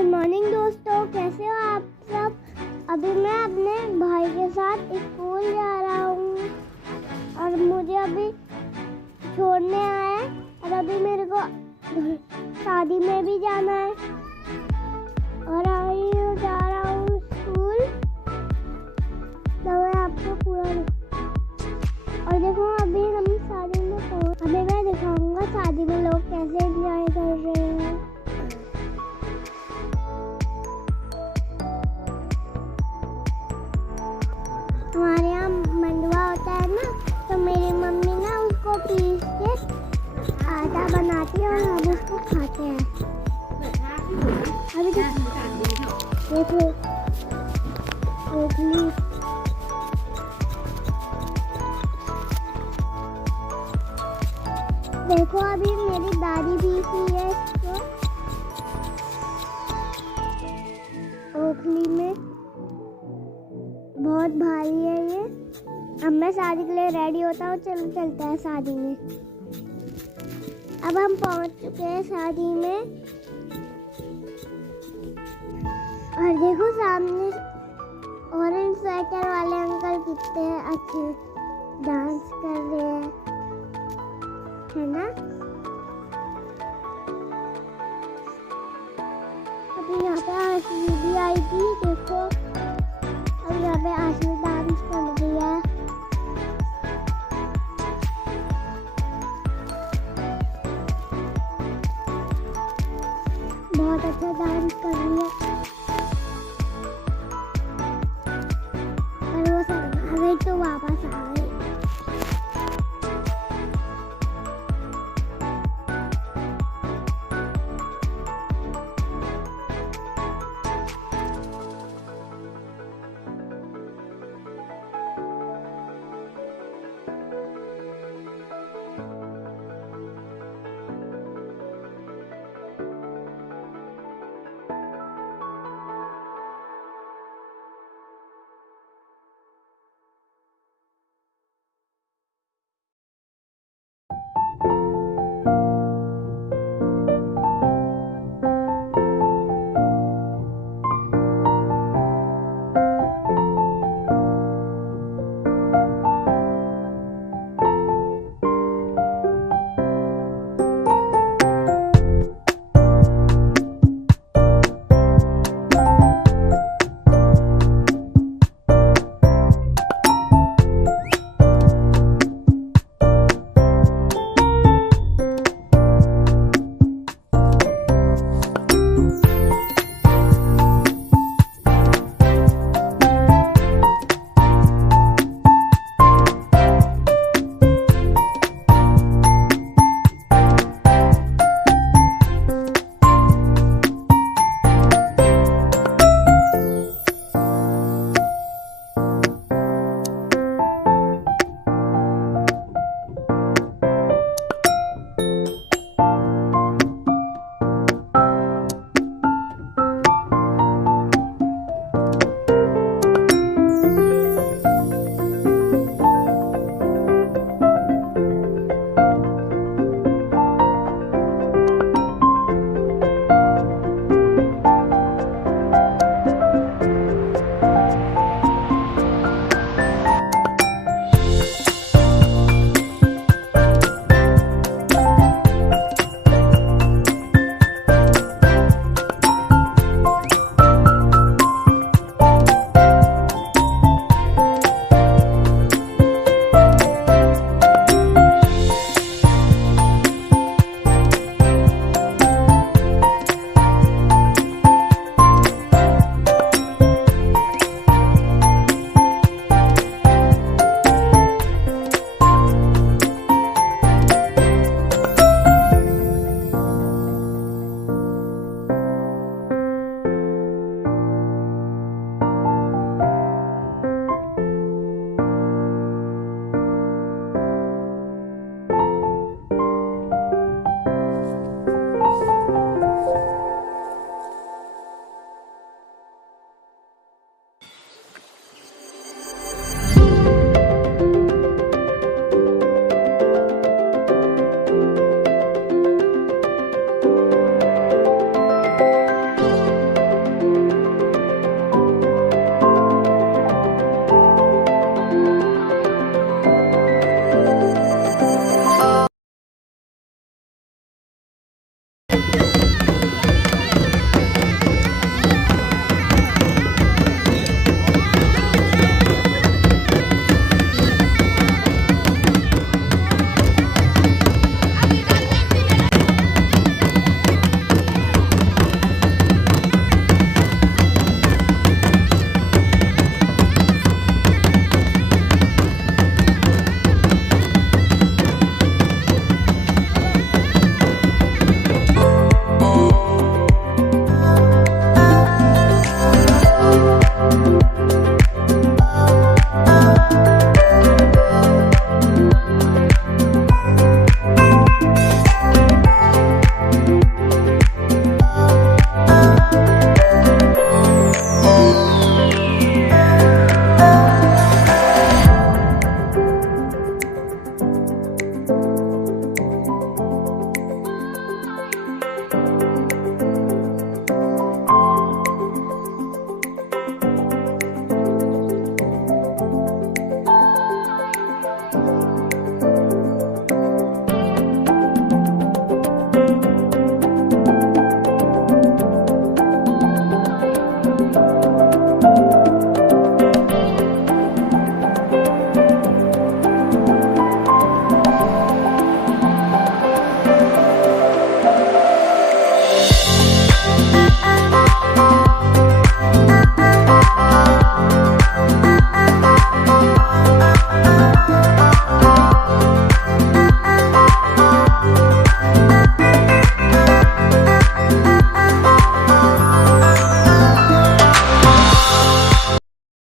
Good morning दोस्तों, कैसे हो आप सब। अभी मैं अपने भाई के साथ स्कूल जा रहा हूँ और मुझे अभी छोड़ने आया है और अभी मेरे को शादी में भी जाना है और जा रहा हूँ स्कूल। तो मैं आपको पूरा और देखो अभी हम शादी में अभी मैं दिखाऊंगा शादी में लोग कैसे एंजॉय कर रहे हैं। हमारे यहाँ मंडुआ होता है ना, तो मेरी मम्मी ना उसको पीस के आटा बनाती है और हम उसको खाते हैं। अभी देखो देखो अभी मेरी दादी पीसी है इसको ओखली में। बहुत भारी है ये। अब मैं शादी के लिए रेडी होता हूँ, चलते हैं शादी में। अब हम पहुँच चुके हैं शादी में और देखो सामने ऑरेंज स्वेटर वाले अंकल कितने अच्छे डांस कर रहे हैं, है ना। अभी यहाँ पे आशमी भी आई थी, देखो अब यहाँ पे आशमी डांस कर रही है। बहुत अच्छा डांस कर रही है।